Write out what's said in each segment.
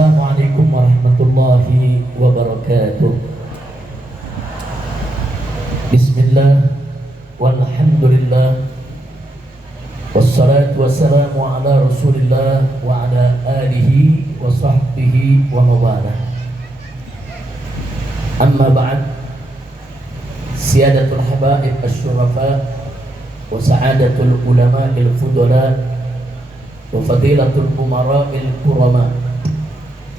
Assalamualaikum warahmatullahi wabarakatuh. Bismillah walhamdulillah wassalatu wassalamu ala rasulillah wa ala alihi wa sahbihi wa mawalah. Amma ba'd, siyadatul habaib asyurafa wa sa'adatul ulama'il fudala wa fadilatul umara'il kurama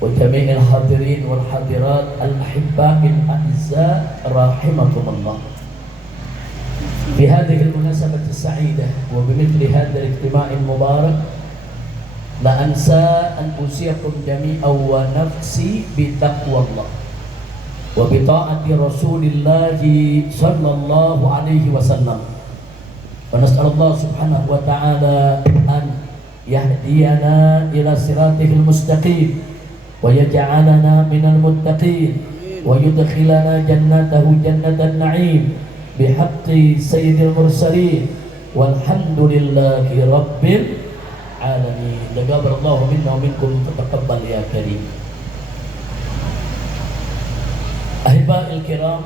wa jami'il hadirin wal hadirat al-ahibba'il a'izza rahimakumullah. Fi hadhihi al-munasabati as-sa'ida wa bimithli hadha al-ijtima' al-mubarak la ansa an usiyakum jami'an wa nafsi bi taqwallah wa bi ta'ati Rasulillah sallallahu alaihi wasallam. Wa nas'alullah subhanahu wa ta'ala an yahdiyana ila siratihil mustaqim wa yaj'alana minal muttaqin wa yudkhilana jannatahu jannatan na'im bihaqqi sayyidil mursalin walhamdulillahi rabbil alamin. Taqabbalallahu minna wa minkum fataqabbal ya karim. Ahiba'il kiram,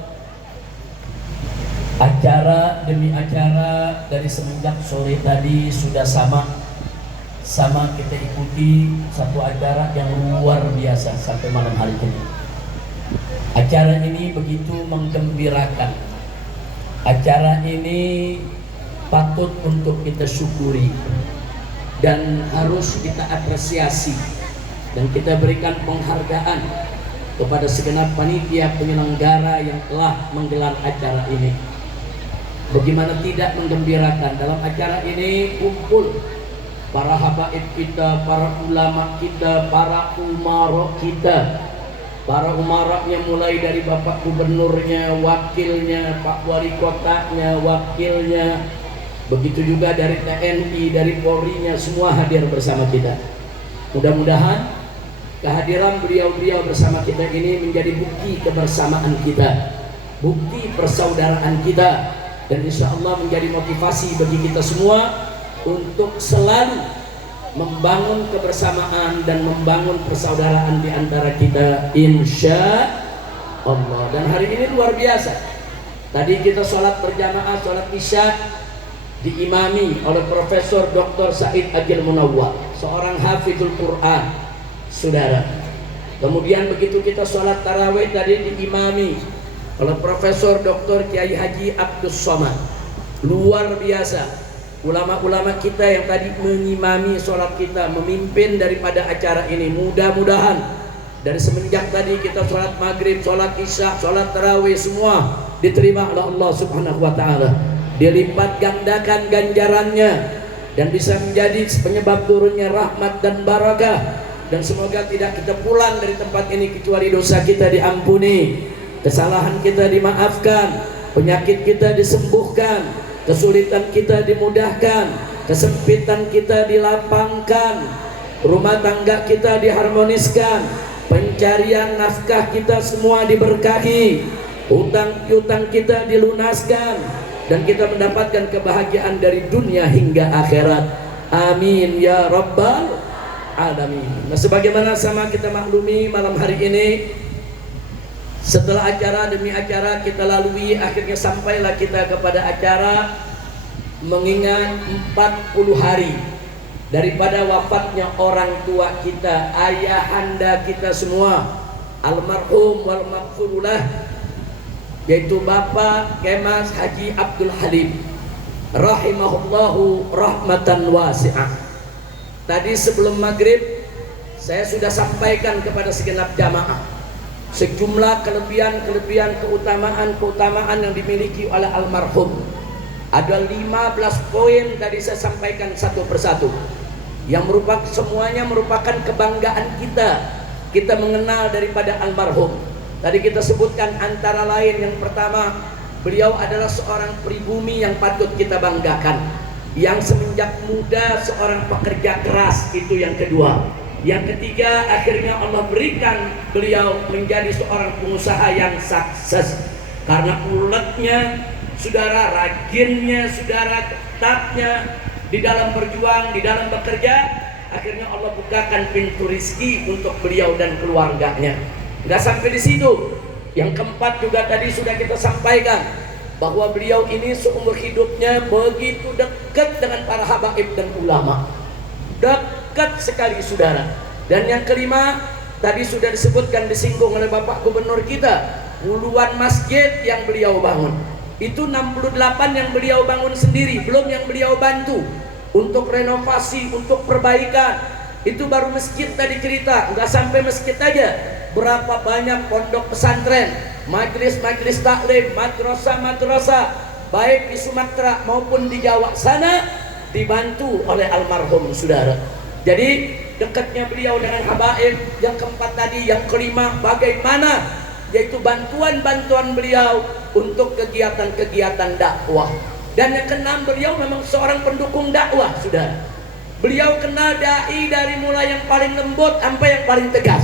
acara demi acara dari semenjak sore tadi sudah sama kita ikuti satu acara yang luar biasa sampai malam hari ini. Acara ini begitu menggembirakan. Acara ini patut untuk kita syukuri dan harus kita apresiasi, dan kita berikan penghargaan kepada segenap panitia penyelenggara yang telah menggelar acara ini. Bagaimana tidak menggembirakan, dalam acara ini kumpul para habaib kita, para ulama kita, para umara kita. Para umaranya mulai dari Bapak Gubernurnya, wakilnya, Pak Wali Kotanya, wakilnya, begitu juga dari TNI, dari Polri-nya, semua hadir bersama kita. Mudah-mudahan kehadiran beliau-beliau bersama kita ini menjadi bukti kebersamaan kita, bukti persaudaraan kita, dan insya Allah menjadi motivasi bagi kita semua untuk selalu membangun kebersamaan dan membangun persaudaraan di antara kita, insya Allah. Dan hari ini luar biasa. Tadi kita sholat berjamaah, sholat isya diimami oleh Profesor Dr. Said Agil Munawwar, seorang hafizul Quran, saudara. Kemudian begitu kita sholat tarawih tadi diimami oleh Profesor Dr. Kiai Haji Abdus Somad. Luar biasa. Ulama-ulama kita yang tadi mengimami sholat kita, memimpin daripada acara ini. Mudah-mudahan dari semenjak tadi kita sholat maghrib, sholat isya, sholat tarawih, semua diterima oleh Allah subhanahu wa ta'ala. Dilipat gandakan ganjarannya dan bisa menjadi penyebab turunnya rahmat dan barakah. Dan semoga tidak kita pulang dari tempat ini kecuali dosa kita diampuni, kesalahan kita dimaafkan, penyakit kita disembuhkan, kesulitan kita dimudahkan, kesempitan kita dilapangkan, rumah tangga kita diharmoniskan, pencarian nafkah kita semua diberkahi, utang-utang kita dilunaskan, dan kita mendapatkan kebahagiaan dari dunia hingga akhirat. Amin ya rabbal alamin. Nah, sebagaimana sama kita maklumi malam hari ini, setelah acara demi acara kita lalui, akhirnya sampailah kita kepada acara mengingat 40 hari daripada wafatnya orang tua kita, ayahanda kita semua, almarhum wal maghfurullah, yaitu Bapak Kemas Haji Abdul Halim rahimahullahu rahmatan wasi'ah. Tadi sebelum maghrib saya sudah sampaikan kepada segenap jamaah sejumlah kelebihan-kelebihan, keutamaan yang dimiliki oleh almarhum. Ada 15 poin tadi saya sampaikan satu persatu, yang semuanya merupakan kebanggaan kita. Kita mengenal daripada almarhum. Tadi kita sebutkan antara lain, yang pertama, beliau adalah seorang pribumi yang patut kita banggakan, yang semenjak muda seorang pekerja keras, itu yang kedua. Yang ketiga, akhirnya Allah berikan beliau menjadi seorang pengusaha yang sukses karena uletnya, saudara, rajinnya, saudara, ketatnya di dalam berjuang, di dalam bekerja. Akhirnya Allah bukakan pintu rizki untuk beliau dan keluarganya. Nggak sampai di situ. Yang keempat juga tadi sudah kita sampaikan, bahwa beliau ini seumur hidupnya begitu dekat dengan para habaib dan ulama. Dekat sekali saudara. Dan yang kelima, tadi sudah disebutkan, disinggung oleh Bapak Gubernur kita, puluhan masjid yang beliau bangun. Itu 68 yang beliau bangun sendiri, belum yang beliau bantu untuk renovasi, untuk perbaikan. Itu baru masjid tadi cerita, nggak sampai masjid aja. Berapa banyak pondok pesantren, majelis-majelis taklim, madrasah-madrasah, baik di Sumatera maupun di Jawa sana, dibantu oleh almarhum saudara. Jadi dekatnya beliau dengan habaib. Yang keempat tadi, yang kelima bagaimana, yaitu bantuan-bantuan beliau untuk kegiatan-kegiatan dakwah. Dan yang keenam, beliau memang seorang pendukung dakwah saudara. Beliau kenal dai dari mulai yang paling lembut sampai yang paling tegas.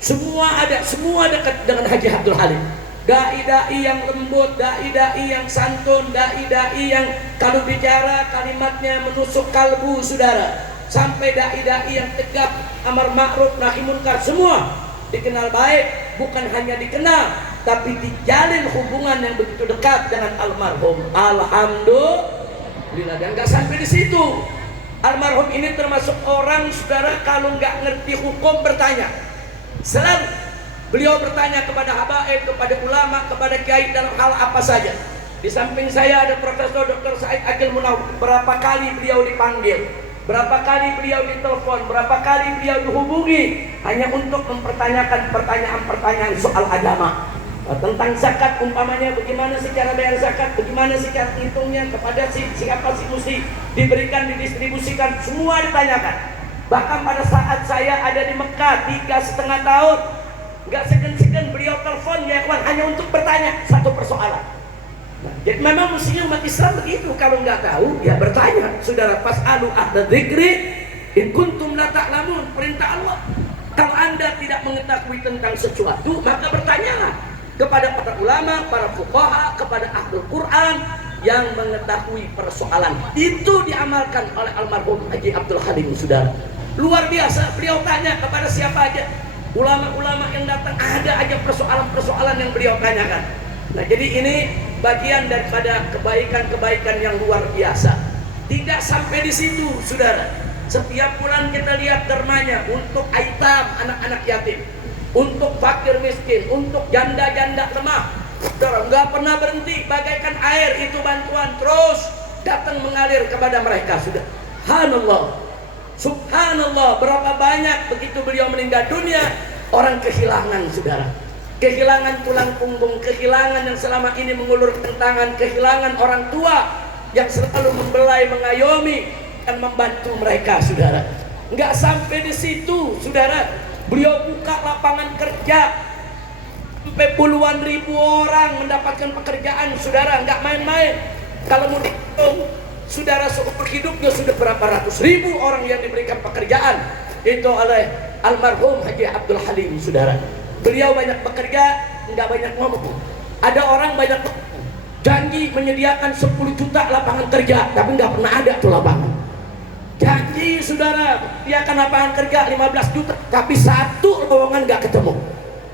Semua ada, semua dekat dengan Haji Abdul Halim. Dai-dai yang lembut, dai-dai yang santun, dai-dai yang kalau bicara kalimatnya menusuk kalbu saudara. Sampai dai-dai yang tegap, amar ma'ruf nahi munkar, semua dikenal baik. Bukan hanya dikenal, tapi dijalin hubungan yang begitu dekat dengan almarhum. Alhamdulillah. Dan gak sampai di situ. Almarhum ini termasuk orang saudara, kalau nggak ngerti hukum bertanya. Selalu beliau bertanya kepada habaib, kepada ulama, kepada kiai dalam hal apa saja. Di samping saya ada Profesor Dr. Said Akil Munawwar. Berapa kali beliau dipanggil, berapa kali beliau ditelepon, berapa kali beliau dihubungi hanya untuk mempertanyakan pertanyaan-pertanyaan soal agama. Tentang zakat umpamanya, bagaimana sih cara bayar zakat, bagaimana sih cara hitungnya, kepada siapa sih mesti diberikan, didistribusikan, semua ditanyakan. Bahkan pada saat saya ada di Mekah 3,5 tahun, nggak segan-segan beliau telepon ya kawan, hanya untuk bertanya satu persoalan. Nah, jadi memang mestinya umat Islam begitu, kalau nggak tahu ya bertanya. Saudara, fas'alu ahla dzikri in kuntum la ta'lamun, perintah Allah. Kalau Anda tidak mengetahui tentang sesuatu, maka bertanyalah kepada para ulama, para fuqaha, kepada ahlul Quran yang mengetahui persoalan. Itu diamalkan oleh almarhum Haji Abdul Halim saudara. Luar biasa, beliau tanya kepada siapa aja, ulama-ulama yang datang, ada aja persoalan-persoalan yang beliau tanyakan. Nah, jadi ini bagian daripada kebaikan-kebaikan yang luar biasa. Tidak sampai di situ saudara. Setiap bulan kita lihat dermanya untuk aitam, anak-anak yatim, untuk fakir miskin, untuk janda-janda lemah. Saudara, nggak pernah berhenti, bagaikan air itu bantuan terus datang mengalir kepada mereka. Sudah, subhanallah, subhanallah, berapa banyak begitu beliau meninggal dunia orang kehilangan saudara, kehilangan tulang punggung, kehilangan yang selama ini mengulurkan tangan, kehilangan orang tua yang selalu membelai, mengayomi dan membantu mereka saudara. Nggak sampai di situ saudara, beliau buka lapangan kerja sampai puluhan ribu orang mendapatkan pekerjaan saudara, nggak main-main. Kalau mau dihitung saudara, seumur hidupnya sudah berapa ratus ribu orang yang diberikan pekerjaan itu oleh almarhum Haji Abdul Halim saudara. Beliau banyak bekerja, nggak banyak ngomong. Ada orang banyak janji menyediakan 10 juta lapangan kerja, tapi nggak pernah ada tuh lapangan. Janji saudara, dia akan lapangan kerja 15 juta, tapi satu lowongan nggak ketemu.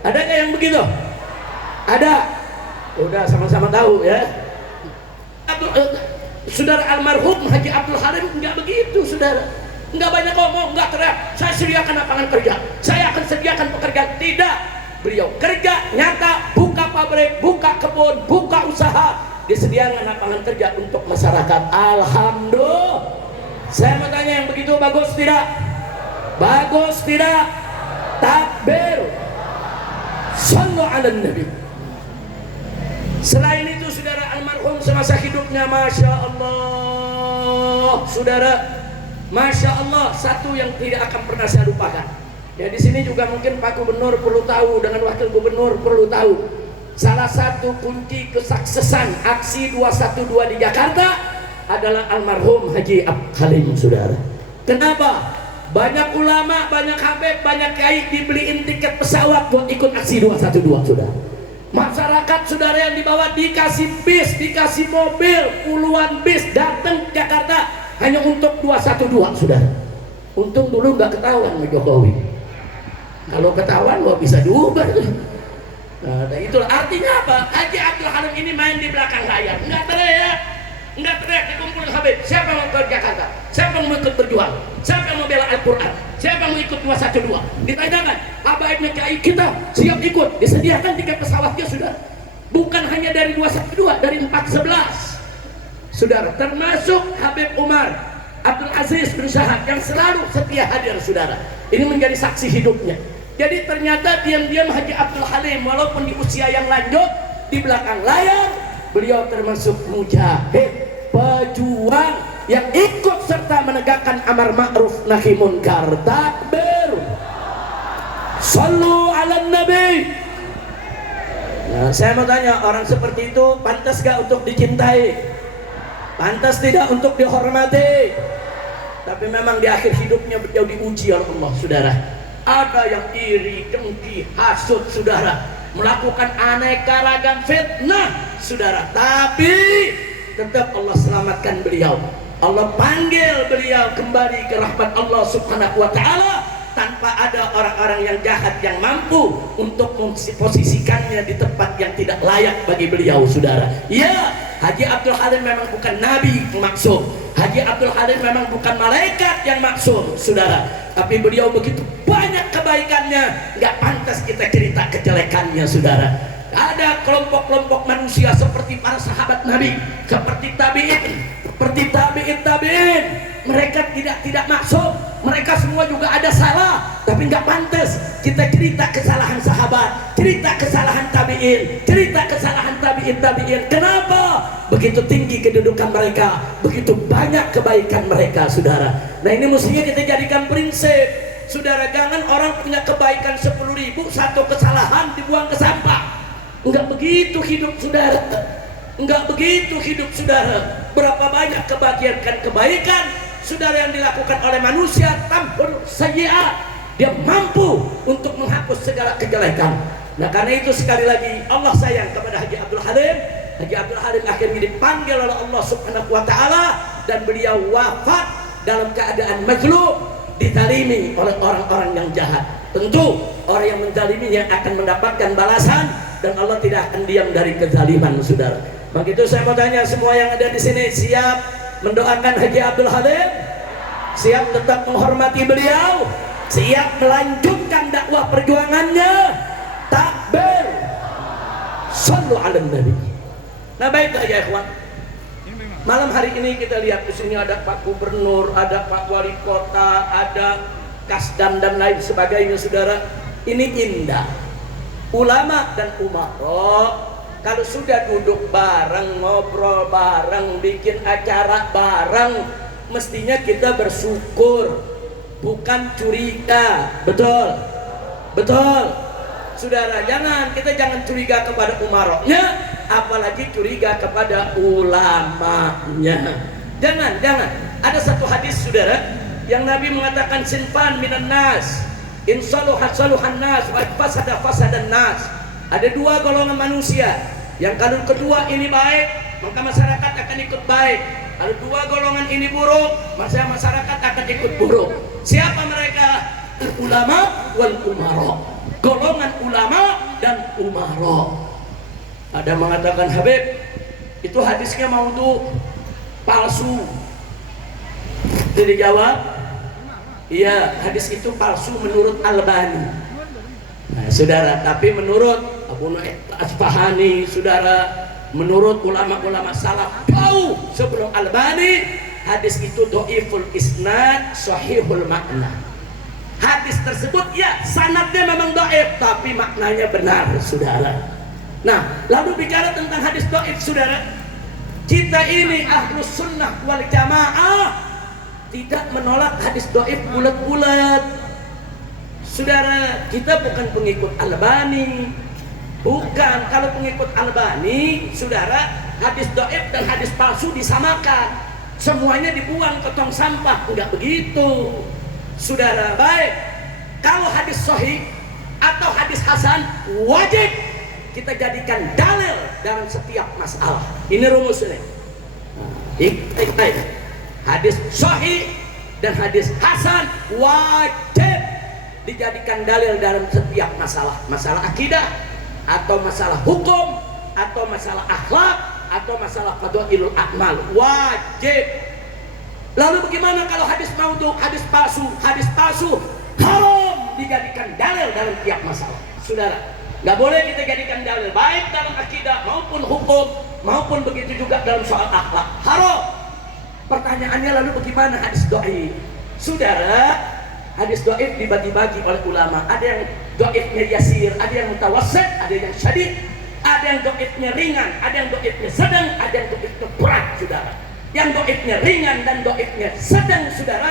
Ada nggak yang begitu? Ada. Udah sama-sama tahu ya. Saudara almarhum Haji Abdul Halim nggak begitu saudara. Nggak banyak ngomong, nggak teriak, saya sediakan lapangan kerja, saya akan sediakan pekerjaan. Tidak. Beliau kerja nyata, buka pabrik, buka kebun, buka usaha, disediakan lapangan kerja untuk masyarakat. Alhamdulillah. Saya mau tanya, yang begitu bagus tidak? Bagus tidak? Takbir. Sallu ala Nabi. Selain itu saudara, almarhum semasa hidupnya Masya Allah saudara, Masya Allah, satu yang tidak akan pernah saya lupakan. Ya, di sini juga mungkin Pak Gubernur perlu tahu, dengan Wakil Gubernur perlu tahu. Salah satu kunci kesuksesan aksi 212 di Jakarta adalah almarhum Haji Abdul Halim saudara. Kenapa? Banyak ulama, banyak habib, banyak kiai dibeliin tiket pesawat buat ikut aksi 212 saudara. Masyarakat saudara yang dibawa dikasih bis, dikasih mobil, puluhan bis datang ke Jakarta hanya untuk 212 saudara. Untung dulu nggak ketahuan sama Jokowi. Kalau ketahuan wah bisa diubah. Nah, itulah artinya apa? Haji Abdul Halim ini main di belakang layar, nggak teriak dikumpulin Habib. Siapa yang mau ke Jakarta? Siapa yang mau ikut berjuang? Siapa yang mau bela Al-Quran? Siapa yang mau ikut 212? Ditanyakan, habaibnya kiai kita siap ikut, disediakan tiket pesawatnya sudah. Bukan hanya dari 212, dari 411. Saudara, termasuk Habib Umar Abdul Aziz bin Syahad yang selalu setia hadir, saudara. Ini menjadi saksi hidupnya. Jadi ternyata diam-diam Haji Abdul Halim walaupun di usia yang lanjut, di belakang layar beliau termasuk mujahid, pejuang yang ikut serta menegakkan amar ma'ruf nahi munkar. Takbir. Sallu ala nabi. Nah, saya mau tanya, orang seperti itu pantas gak untuk dicintai? Pantas tidak untuk dihormati? Tapi memang di akhir hidupnya beliau diuji oleh Allah, saudara. Ada yang iri, dengki, hasut, saudara, melakukan aneka ragam fitnah, saudara. Tapi tetap Allah selamatkan beliau. Allah panggil beliau kembali ke rahmat Allah Subhanahu wa ta'ala, tanpa ada orang-orang yang jahat yang mampu untuk memposisikannya di tempat yang tidak layak bagi beliau, saudara. Ya, Haji Abdul Halim memang bukan nabi maksum, Haji Abdul Halim memang bukan malaikat yang maksum, saudara. Tapi beliau begitu banyak kebaikannya, nggak pantas kita cerita kejelekannya, saudara. Ada kelompok-kelompok manusia seperti para sahabat Nabi, seperti tabi'in, mereka tidak maksum. Mereka semua juga ada salah, tapi nggak pantas kita cerita kesalahan sahabat, cerita kesalahan tabi'in, cerita kesalahan tabi'in. Kenapa? Begitu tinggi kedudukan mereka, begitu banyak kebaikan mereka, saudara. Nah, ini mestinya kita jadikan prinsip, saudara. Jangan orang punya kebaikan 10.000, satu kesalahan dibuang ke sampah. Enggak begitu hidup, saudara. Enggak begitu hidup, saudara. Berapa banyak kebaikan saudara yang dilakukan oleh manusia, tampur sayyi'at, dia mampu untuk menghapus segala kejelekan. Nah, karena itu sekali lagi Allah sayang kepada Haji Abdul Halim. Haji Abdul Halim akhirnya dipanggil oleh Allah Subhanahu wa ta'ala, dan beliau wafat dalam keadaan majlub, dizalimi oleh orang-orang yang jahat. Tentu orang yang menzalimi yang akan mendapatkan balasan, dan Allah tidak akan diam dari kezaliman, saudara. Begitu saya mau tanya semua yang ada di sini, siap mendoakan Haji Abdul Halim? Siap tetap menghormati beliau? Siap melanjutkan dakwah perjuangannya? Takbir. Sallu ala nabi. Nah, baiklah ya ikhwan, malam hari ini kita lihat di sini ada Pak Gubernur, ada Pak Wali Kota, ada Kasdan dan lain sebagainya, saudara. Ini indah. Ulama dan umara kalau sudah duduk bareng, ngobrol bareng, bikin acara bareng, mestinya kita bersyukur, bukan curiga. Betul? Betul? Saudara, kita jangan curiga kepada umaroknya, apalagi curiga kepada ulamanya. Jangan. Ada satu hadis, saudara, yang Nabi mengatakan sinfan minan nas, in saluhat saluhan nas, wa fasada fasadan nas. Ada dua golongan manusia, yang kalau kedua ini baik, maka masyarakat akan ikut baik. Kalau dua golongan ini buruk, maka masyarakat akan ikut buruk. Siapa mereka? Ulama wal umara. Golongan ulama dan umara. Ada mengatakan, Habib, itu hadisnya maudhu, palsu. Jadi jawab, iya, hadis itu palsu menurut Albani. Nah, saudara, tapi menurut Abu Nu'aim Asfahani, saudara, menurut ulama-ulama salaf jauh sebelum Albani, hadis itu dhaiful isnad, sahihul makna. Hadis tersebut ya sanadnya memang dhaif, tapi maknanya benar, saudara. Nah, lalu bicara tentang hadis dhaif, saudara, kita ini ahlus sunnah wal jamaah tidak menolak hadis dhaif bulat-bulat. Saudara, kita bukan pengikut Albani. Bukan. Kalau pengikut Albani, saudara, hadis dhaif dan hadis palsu disamakan, semuanya dibuang ke tong sampah. Enggak begitu, saudara. Baik, kalau hadis sahih atau hadis hasan wajib kita jadikan dalil dalam setiap masalah. Ini rumus ini. Hadis sahih dan hadis hasan wajib dijadikan dalil dalam setiap masalah akidah atau masalah hukum atau masalah akhlak atau masalah fadhailul a'mal, wajib. Lalu bagaimana kalau hadis maudhu, hadis palsu haram dijadikan dalil dalam tiap masalah. Saudara, nggak boleh kita jadikan dalil baik dalam akidah maupun hukum maupun begitu juga dalam soal akhlak, haram. Pertanyaannya lalu bagaimana hadis dhaif? Saudara, hadis dhaif dibagi-bagi oleh ulama. Ada yang dhaifnya yasir, ada yang mutawassit, ada yang syadid, ada yang dhaifnya ringan, ada yang dhaifnya sedang, ada yang dhaifnya berat, saudara. Yang dhaifnya ringan dan dhaifnya sedang, saudara,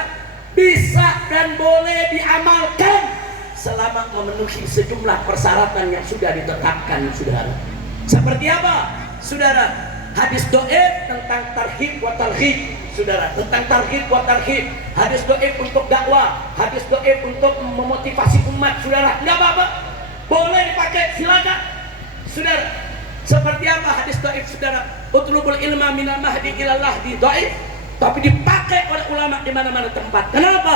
bisa dan boleh diamalkan selama memenuhi sejumlah persyaratan yang sudah ditetapkan, saudara. Seperti apa, saudara? Hadis dhaif tentang tarhib wa tarhib, saudara, tentang tarhib wa tarhib. Hadis dhaif untuk dakwah, hadis dhaif untuk memotivasi umat, saudara. Enggak apa-apa, boleh dipakai, silakan, saudara. Seperti apa hadis dhaif, saudara? Utlubul ilma minal mahdi ilal lahdi, dhaif, tapi dipakai oleh ulama di mana-mana tempat. Kenapa?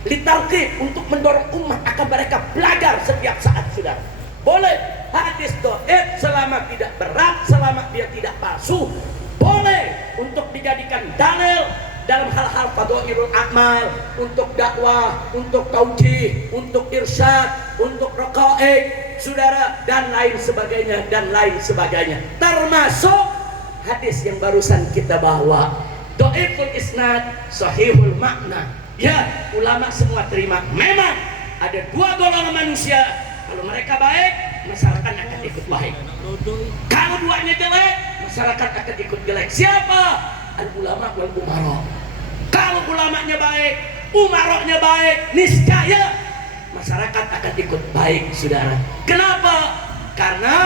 Litarghib, untuk mendorong umat agar mereka belajar setiap saat, saudara. Boleh hadis dhaif selama tidak berat, selama dia tidak palsu, boleh untuk dijadikan dalil dalam hal-hal fadhailul a'mal, untuk dakwah, untuk taujih, untuk irsyad, untuk raqaiq, saudara, dan lain sebagainya. Termasuk hadis yang barusan kita bawa, dhaiful isnad, sahihul makna. Ya, ulama semua terima. Memang ada dua golongan manusia, kalau mereka baik, masyarakat akan ikut baik. Kalau duanya jelek, masyarakat akan ikut jelek. Siapa? Al-ulama wal umara. Kalau ulamanya baik, umaranya baik, niscaya masyarakat akan ikut baik, saudara. Kenapa? Karena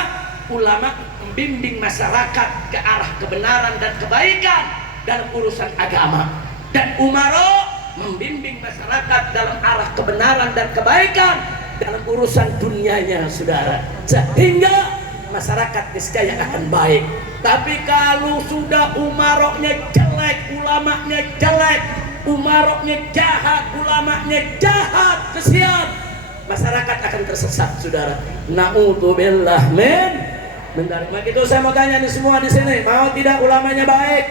ulama membimbing masyarakat ke arah kebenaran dan kebaikan dalam urusan agama, dan umara membimbing masyarakat dalam arah kebenaran dan kebaikan dalam urusan dunianya, saudara. Sehingga masyarakat niscaya akan baik. Tapi kalau sudah umaroknya jelek, ulamanya jelek, umaroknya jahat, ulamanya jahat, kesian, masyarakat akan tersesat, saudara. Na'udzubillah min dari itu. Saya mau tanya nih semua di sini, mau tidak ulamanya baik?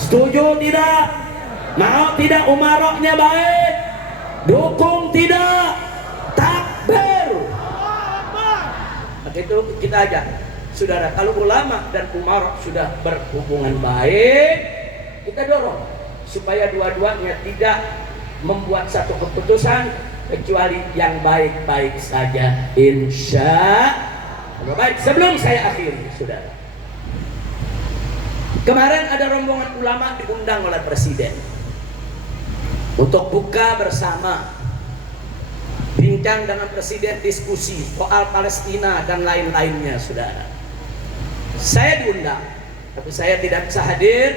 Setuju tidak? Mau tidak umaroknya baik? Dukung tidak? Takbir. Maka itu kita ajak, saudara, kalau ulama dan umarok sudah berhubungan baik, kita dorong supaya dua-duanya tidak membuat satu keputusan kecuali yang baik-baik saja, insya Allah. Baik, sebelum saya akhiri, saudara, kemarin ada rombongan ulama diundang oleh presiden untuk buka bersama, bincang dengan presiden, diskusi soal Palestina dan lain-lainnya, saudara. Saya diundang, tapi saya tidak bisa hadir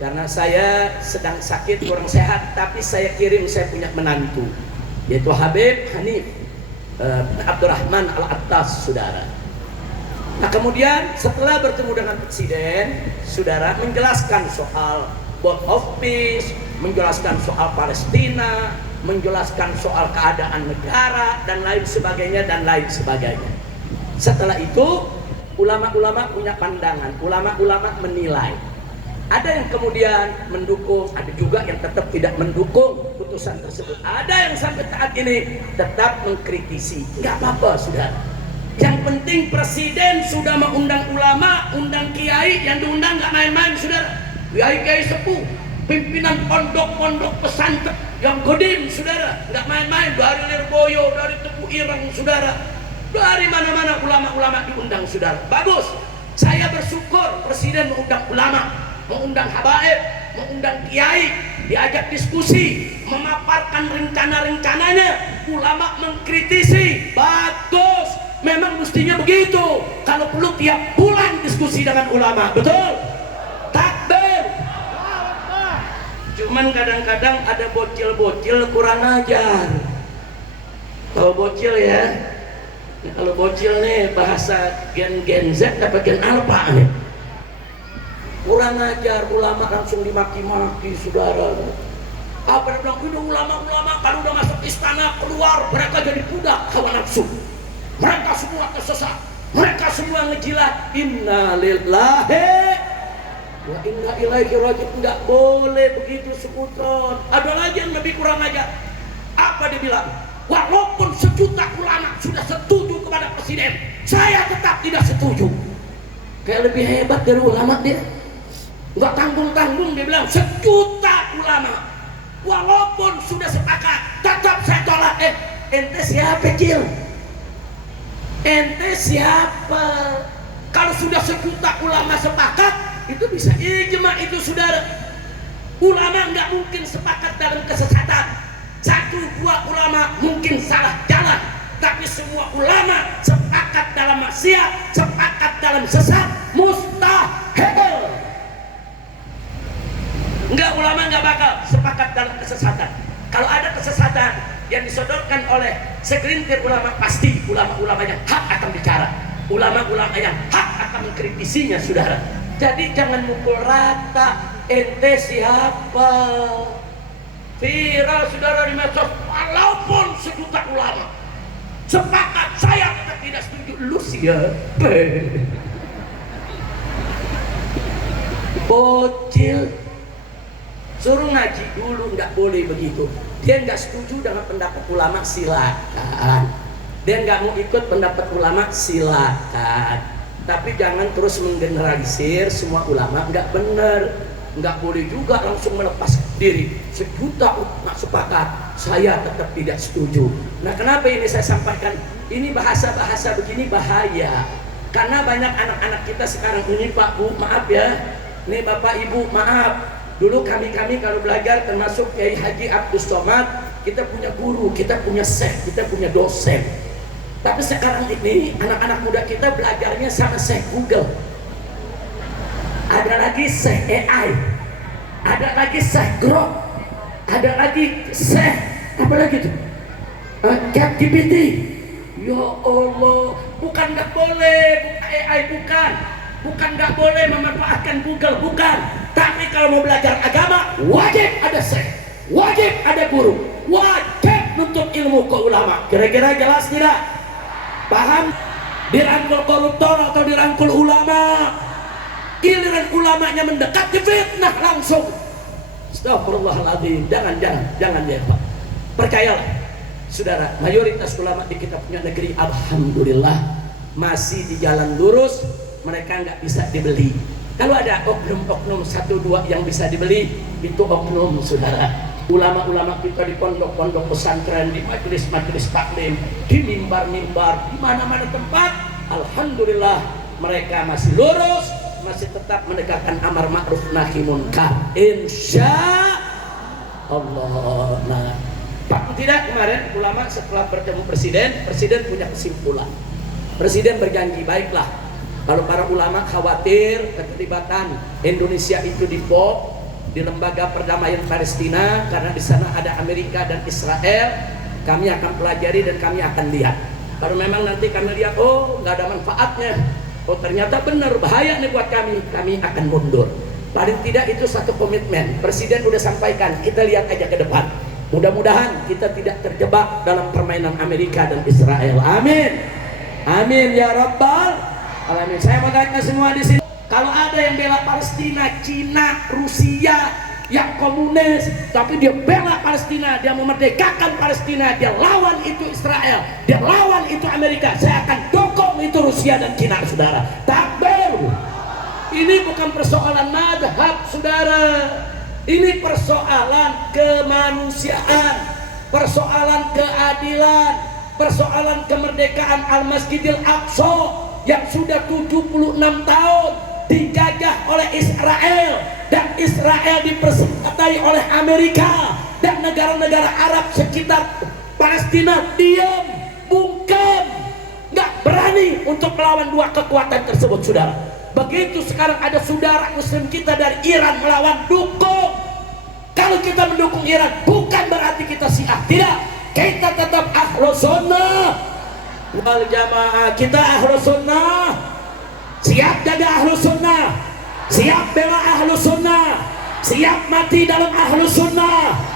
karena saya sedang sakit, kurang sehat. Tapi saya kirim, saya punya menantu, yaitu Habib Hanif Abdurrahman Al-Attas, saudara. Nah, kemudian setelah bertemu dengan presiden, saudara, menjelaskan soal Board of Peace, menjelaskan soal Palestina, menjelaskan soal keadaan negara dan lain sebagainya. Setelah itu ulama-ulama punya pandangan, ulama-ulama menilai. Ada yang kemudian mendukung, ada juga yang tetap tidak mendukung putusan tersebut. Ada yang sampai saat ini tetap mengkritisi. Nggak apa-apa, saudara. Yang penting presiden sudah mengundang ulama, undang kiai, yang diundang nggak main-main, saudara. Kiai-kiai sepuh, pimpinan pondok-pondok pesantren yang kodim, saudara, nggak main-main. Dari Lirboyo, dari Tepu Ireng, saudara, dari mana-mana ulama-ulama diundang, saudara. Bagus. Saya bersyukur presiden mengundang ulama, mengundang habaib, mengundang kiai, diajak diskusi, memaparkan rencana-rencananya. Ulama mengkritisi, bagus. Memang mestinya begitu. Kalau perlu tiap bulan diskusi dengan ulama, betul? Takbir. Cuman kadang-kadang ada bocil-bocil kurang ajar. Kalau bocil ya, kalau bocil nih bahasa gen Z apa gen alpha nih? Kurang ajar, ulama langsung dimaki-maki, saudara. Apa yang bilang, ini ulama-ulama kalau udah masuk istana keluar, mereka jadi budak hawa nafsu. Mereka semua tersesat, mereka semua ngejilat. Inna lillahi wa inna ilaihi raji'un. Enggak boleh begitu sekutron. Ada lagi yang lebih kurang ajar. Apa dia bilang? Walaupun sejuta ulama sudah setuju kepada presiden, saya tetap tidak setuju. Kayak lebih hebat dari ulama dia. Enggak tanggung-tanggung, dia bilang sejuta ulama walaupun sudah sepakat tetap saya tolak. Ente siapa, Cil? Ente siapa? Kalau sudah sejuta ulama sepakat, itu bisa ijma itu, saudara. Ulama nggak mungkin sepakat dalam kesesatan. Satu dua ulama mungkin salah jalan, tapi semua ulama sepakat dalam maksiat, sepakat dalam sesat, mustahil. Enggak, ulama enggak bakal sepakat dalam kesesatan. Kalau ada kesesatan yang disodorkan oleh segelintir ulama, pasti ulama-ulama yang hak akan bicara, ulama-ulama yang hak akan mengkritisinya, saudara. Jadi jangan mukul rata. Ente siapa? Viral, saudara, di medsos. Walaupun sejuta ulama sepakat, saya tetap tidak setuju. Lu siapa? Bocil. Suruh ngaji dulu, nggak boleh begitu. Dia nggak setuju dengan pendapat ulama, silakan. Dia nggak mau ikut pendapat ulama, silakan. Tapi jangan terus menggeneralisir semua ulama, nggak benar. Nggak boleh juga langsung melepas diri. Sejuta ulama sepakat, saya tetap tidak setuju. Nah, kenapa ini saya sampaikan? Ini bahasa-bahasa begini bahaya. Karena banyak anak-anak kita sekarang ini, Pak, Bu, maaf ya. Nih Bapak Ibu, maaf. Dulu kami kalau belajar, termasuk Kiai Haji Abdus Somad, kita punya guru, kita punya syekh, kita punya dosen. Tapi sekarang ini anak-anak muda kita belajarnya sama syekh Google. Ada lagi syekh AI, ada lagi syekh Grok, ada lagi syekh apa lagi tuh? ChatGPT. Ya Allah, bukan nggak boleh buka AI, bukan nggak boleh memanfaatkan Google, bukan. Tapi kalau mau belajar agama, wajib ada syekh, wajib ada guru, wajib nuntut ilmu ke ulama. Kira-kira jelas tidak? Paham? Dirangkul koruptor atau dirangkul ulama? Giliran ulamanya mendekat, difitnah langsung. Astagfirullahaladzim. Jangan ya Pak. Percayalah, saudara, mayoritas ulama di kita punya negeri, alhamdulillah, masih di jalan lurus. Mereka nggak bisa dibeli. Kalau ada oknum-oknum satu dua yang bisa dibeli, itu oknum, saudara. Ulama-ulama kita di pondok-pondok pesantren, di majelis-majelis taklim, di mimbar-mimbar, di mana-mana tempat, alhamdulillah mereka masih lurus, masih tetap menegakkan amar ma'ruf nahi munkar. Insya Allah. Nah, Pak, tidak, kemarin ulama setelah bertemu presiden punya kesimpulan. Presiden berjanji, baiklah, kalau para ulama khawatir keterlibatan Indonesia itu di POP, di Lembaga Perdamaian Palestina, karena di sana ada Amerika dan Israel, kami akan pelajari dan kami akan lihat. Kalau memang nanti kami lihat, oh nggak ada manfaatnya, oh ternyata benar bahaya nih buat kami akan mundur. Paling tidak itu satu komitmen. Presiden udah sampaikan, kita lihat aja ke depan. Mudah-mudahan kita tidak terjebak dalam permainan Amerika dan Israel. Amin, amin ya Rabbal alamin. Saya mau tanya semua di sini, kalau ada yang bela Palestina, Cina, Rusia, yang komunis, tapi dia bela Palestina, dia memerdekakan Palestina, dia lawan itu Israel, dia lawan itu Amerika, saya akan dukung itu Rusia dan Cina, saudara. Takbir. Ini bukan persoalan madhab, saudara. Ini persoalan kemanusiaan, persoalan keadilan, persoalan kemerdekaan Al-Masjidil Aqsa yang sudah 76 tahun dijajah oleh Israel, dan Israel dipersenjatai oleh Amerika dan negara-negara Arab sekitar Palestina. Diam, bungkam, nggak berani untuk melawan dua kekuatan tersebut, saudara. Begitu sekarang ada saudara muslim kita dari Iran melawan, dukung. Kalau kita mendukung Iran bukan berarti kita Syiah, tidak. Kita tetap Ahlus Sunnah wal Jamaah. Kita Ahlus Sunnah, siap jaga Ahlus Sunnah, siap bela ahlu sunnah, siap mati dalam ahlu sunnah.